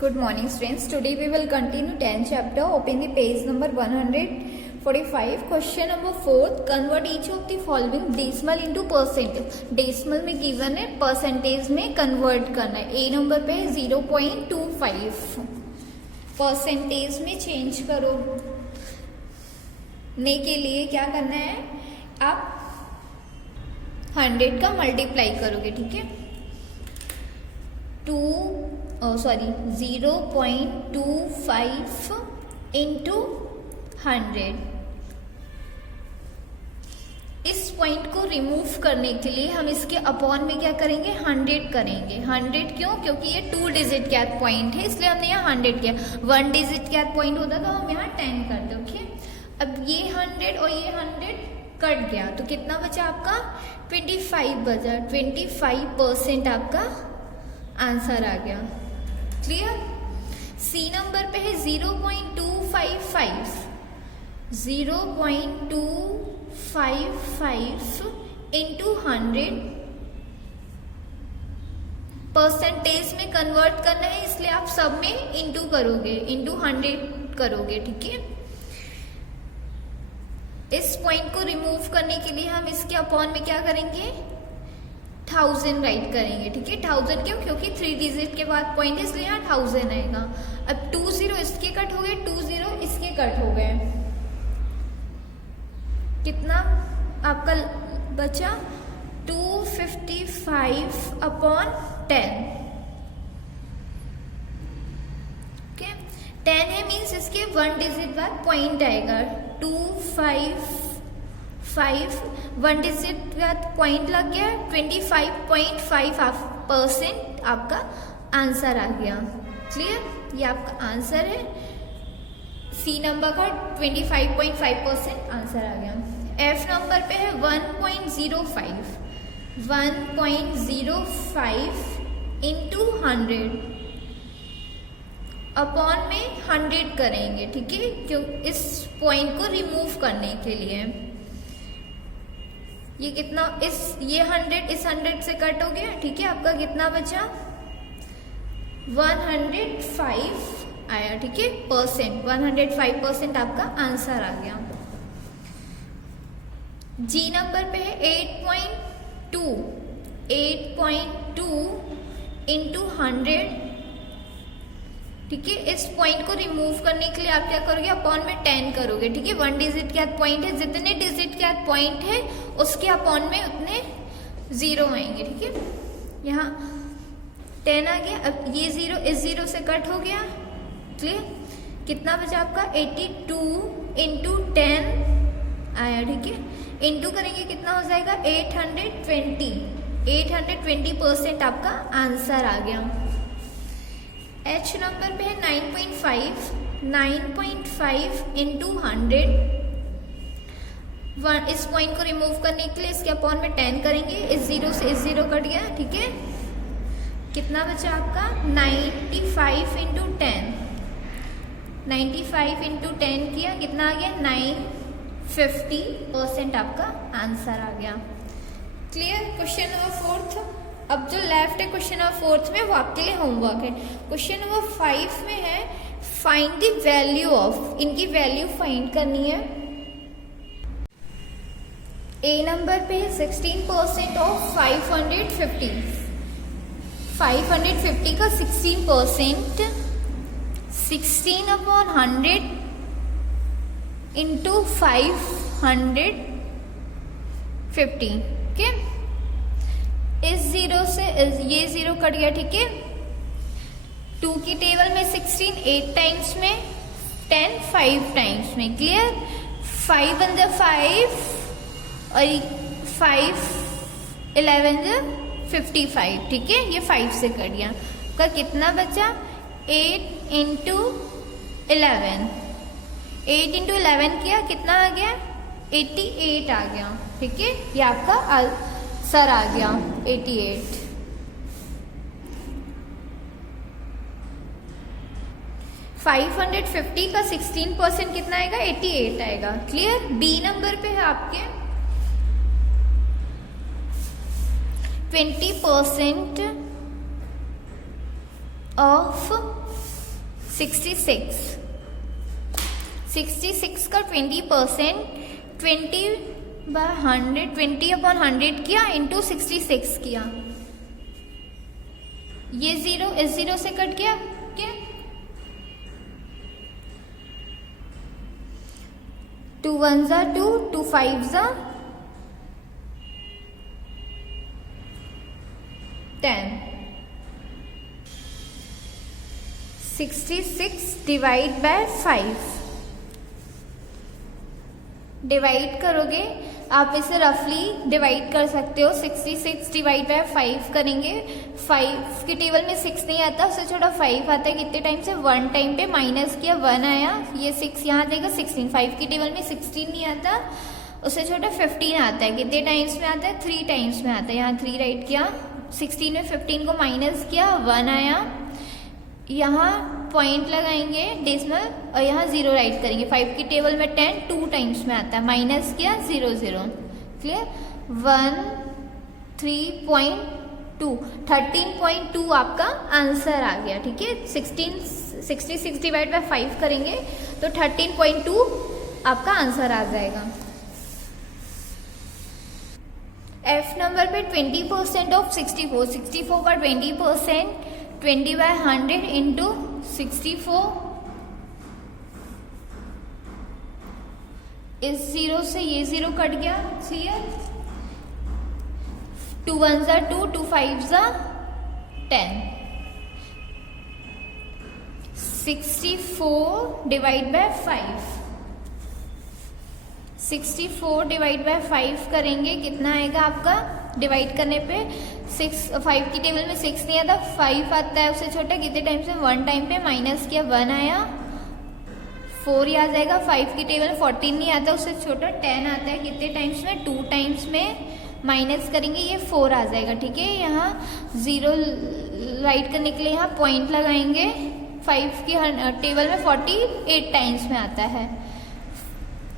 Good morning students. Today we will continue 10th chapter. Open the page number 145. Question number 4. Convert each of the following decimal into percentage. Decimal में given है, percentage में convert करना है. A number पे है 0.25. percentage में change करो ने के लिए क्या करना है, आप 100 का मल्टीप्लाई करोगे. ठीक है, 0.25 इंटू 100. इस पॉइंट को रिमूव करने के लिए हम इसके अपॉन में क्या करेंगे, 100 करेंगे. 100 क्यों? क्योंकि ये 2 डिजिट गैप पॉइंट है, इसलिए हमने यहाँ 100 किया. 1 डिजिट गैप पॉइंट होता तो हम यहाँ 10 करते. ओके, अब ये 100 और ये 100 कट गया तो कितना बचा आपका, 25 बचा. 25% आपका आंसर आ गया. क्लियर? सी नंबर पे है 0.255. 0.255 इंटू 100. परसेंटेज में कन्वर्ट करना है, इसलिए आप सब में इंटू करोगे, इंटू 100 करोगे. ठीक है, इस पॉइंट को रिमूव करने के लिए हम इसके अपॉन में क्या करेंगे, 1000 राइट करेंगे. ठीक है, 1000 क्यों? क्योंकि 3 डिजिट के बाद पॉइंट है, इसलिए यहाँ 1000 आएगा. अब 20 इसके कट हो गए, 20 इसके कट हो गए. कितना आपका बचा, 255 अपॉन 10. ओके, 10 है मीन्स इसके 1 डिजिट बाद पॉइंट आएगा. 255 1 डिजिट का पॉइंट लग गया. 25.5% आपका आंसर आ गया. क्लियर? ये आपका आंसर है. सी नंबर का 25.5% आंसर आ गया. एफ नंबर पे है 1.05. 1.05 इंटू 100 अपॉन में 100 करेंगे. ठीक है, क्यों? इस पॉइंट को रिमूव करने के लिए. ये कितना, ये 100 इस 100 से कट हो गया. ठीक है, आपका कितना बचा, 105 आया. ठीक है, परसेंट 105% आपका आंसर आ गया. जी नंबर पे है 8.2 इंटू 100. ठीक है, इस पॉइंट को रिमूव करने के लिए आप क्या करोगे, अपॉन में 10 करोगे. ठीक है, 1 डिजिट के पॉइंट है, जितने डिजिट के पॉइंट है उसके अपॉन में उतने 0 आएंगे. ठीक है, यहाँ 10 आ गया. अब ये 0 इस 0 से कट हो गया. क्लियर? कितना बचा आपका, 82 इंटू 10 आया. ठीक है, इंटू करेंगे कितना हो जाएगा, 820% आपका आंसर आ गया. एच नंबर पे है 9.5 इंटू 100. इस पॉइंट को रिमूव करने के लिए इसके अपॉन में 10 करेंगे. इस 0 से इस 0 कट गया. ठीक है, कितना बचा आपका, 95 इंटू 10. 95 इंटू 10 किया, कितना आ गया, 950% आपका आंसर आ गया. क्लियर? Question number 4. अब जो लेफ्ट है क्वेश्चन नंबर 4 में वो आपके लिए होमवर्क है. क्वेश्चन नंबर 5 में है फाइंड द वैल्यू ऑफ. इनकी वैल्यू फाइंड करनी है. ए नंबर पे है 16% ऑफ 550. 550 का 16%, 16 अपॉन 100 इंटू 550. ओके, इस 0 से ये 0 कट गया. ठीक है, 2 की टेबल में 16 8 टाइम्स में, 10 5 टाइम्स में. क्लियर? 5 1 जा 5 और 5 11 जा 55. ठीक है, ये 5 से कट गया. का कितना बचा, 8 इंटू 11. 8 इंटू 11 किया, कितना आ गया, 88 आ गया. ठीक है, ये आपका आंसर आ गया, 88. $550 का 16% कितना आएगा, 88 आएगा. क्लियर? बी नंबर पे है आपके 20% of 66 का 20%, 20/100, 20/100 किया इंटू 66 किया, ये 0 इस 0 से कट गया क्या, 2 1 जा 2, 2 5 जा 10, 66 डिवाइड बाय 5, डिवाइड करोगे आप इसे रफली डिवाइड कर सकते हो। 66 डिवाइड बाय 5 करेंगे, 5 की टेबल में 6 नहीं आता, उससे छोटा 5 आता है। कितने टाइम से, 1 टाइम पे माइनस किया 1 आया, ये 6 यहाँ देगा 16। 5 की टेबल में 16 नहीं आता, उससे छोटा 15 आता है। कितने टाइम्स में आता है, 3 टाइम्स में आता है। यहाँ 3 राइट किया, 16 में 15 को माइनस किया 1 आया, यहाँ पॉइंट लगाएंगे डेसिमल और यहाँ 0 राइट करेंगे। 5 की टेबल में 10 2 टाइम्स में आता है, माइनस किया 0 0, क्लियर। 13.2 13.2 आपका आंसर आ गया, ठीक है। 66 डिवाइड बाय 5 करेंगे तो 13.2 आपका आंसर आ जाएगा। F नंबर पे 20% ऑफ 64, 64 का 20%, 20/100 इंटू 64, इस 0 से ये 0 कट गया, क्लियर। 2 1 जा 2, 2 5 जा 10, 64 डिवाइड बाय 5, 64 डिवाइड बाय 5 करेंगे, कितना आएगा आपका, डिवाइड करने पे 5 की टेबल में 6 नहीं आता, 5 आता है, उससे छोटा कितने टाइम से, 1 टाइम पे माइनस किया 1 आया, 4 ही आ जाएगा। 5 की टेबल में 14 नहीं आता, उससे छोटा 10 आता है। कितने टाइम्स में, 2 टाइम्स में माइनस करेंगे, ये 4 आ जाएगा, ठीक है। यहाँ 0 राइट करने के लिए यहाँ पॉइंट लगाएंगे। 5 की टेबल में 48 टाइम्स में आता है,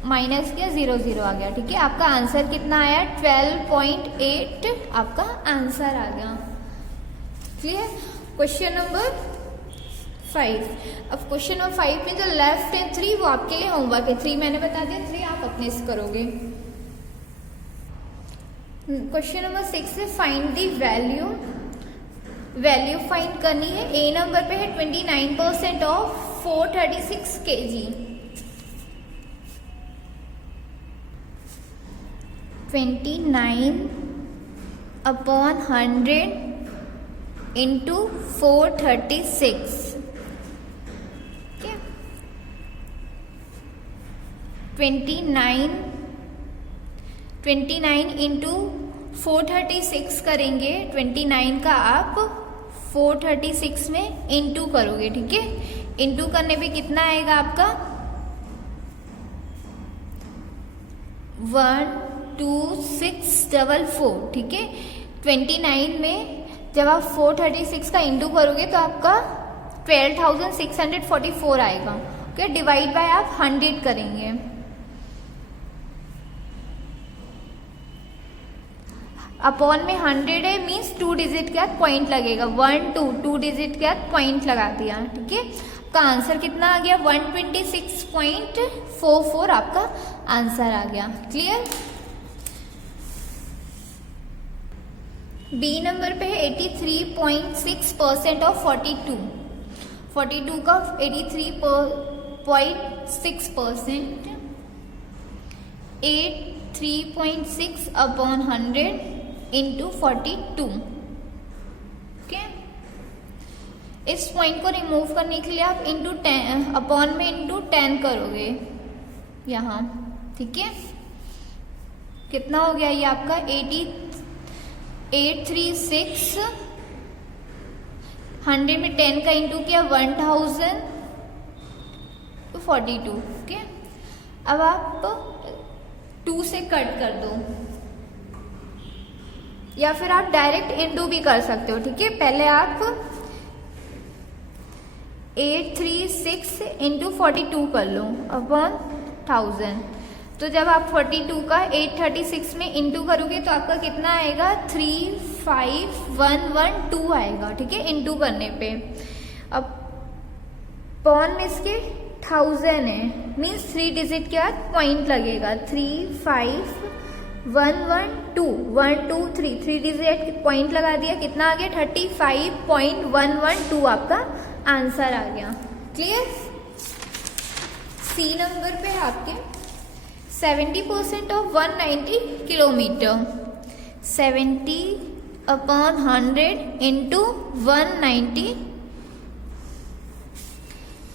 माइनस किया 0 0 आ गया, ठीक है। आपका आंसर कितना आया, 12.8 आपका आंसर आ गया, क्लियर। Question number 5। अब क्वेश्चन नंबर 5 में जो लेफ्ट है 3 वो आपके लिए होमवर्क है। 3 मैंने बता दिया, 3 आप अपने से करोगे। क्वेश्चन नंबर 6 है find the value, value find करनी है। ए नंबर पे है 29% ऑफ 436 kg, 29/100 इंटू 436, ठीक है। 29 इंटू 436 करेंगे, 29 का आप 436 में इंटू करोगे, ठीक है। इंटू करने पे कितना आएगा आपका, 12644, ठीक है। 29 में जब आप 436 का इंटू करोगे तो आपका 12,644 आएगा, ओके। डिवाइड बाय आप 100 करेंगे, अपॉन में 100 है, मीन्स 2 डिजिट के बाद पॉइंट लगेगा, 1 2 डिजिट के बाद पॉइंट लगा दिया, ठीक है। आपका आंसर कितना आ गया, 126.44 आपका आंसर आ गया, क्लियर। बी नंबर पे है 83.6% ऑफ 42, 42 का 83.6%, 3.6/100 इंटू 42, ओके। इस पॉइंट को रिमूव करने के लिए आप इंटू 10 अपॉन में इंटू 10 करोगे यहाँ, ठीक है। कितना हो गया ये आपका 836, 100 में 10 का इंटू किया 1042, ओके। अब आप 2 से कट कर दो या फिर आप डायरेक्ट इंटू भी कर सकते हो, ठीक है। पहले आप 836 इंटू 42 कर लो अपॉन 1000, तो जब आप 42 का 836 में इंटू करोगे तो आपका कितना आएगा, 35112 आएगा, ठीक है, इंटू करने पे। अब पॉन में इसके 1000 है, मीन्स 3 डिजिट के बाद पॉइंट लगेगा, 3 5 1 1 2 1 2 3 3 डिजिट पॉइंट लगा दिया, कितना आ गया 35.112 आपका आंसर आ गया। क्लियर। सी नंबर पे आपके 70% ऑफ 190 किलोमीटर, 70/100 इंटू 190,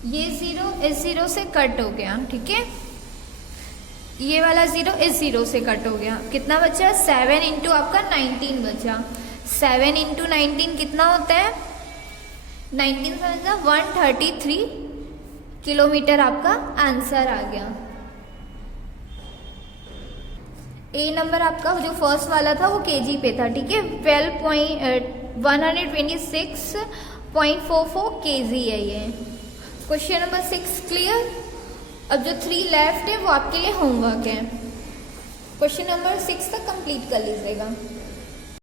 ये 0 इस 0 से कट हो गया, ठीक है, ये वाला 0 इस 0 से कट हो गया, कितना बचा 7 इंटू आपका 19 बचा, 7 इंटू 19 कितना होता है 19 से 133 किलोमीटर आपका आंसर आ गया। ए नंबर आपका जो फर्स्ट वाला था वो केजी पे था, ठीक है, 126.44 केजी है ये। Question number 6 clear. अब जो 3 लेफ्ट है वो आपके लिए होमवर्क है, क्वेश्चन नंबर 6 तक कंप्लीट कर लीजिएगा।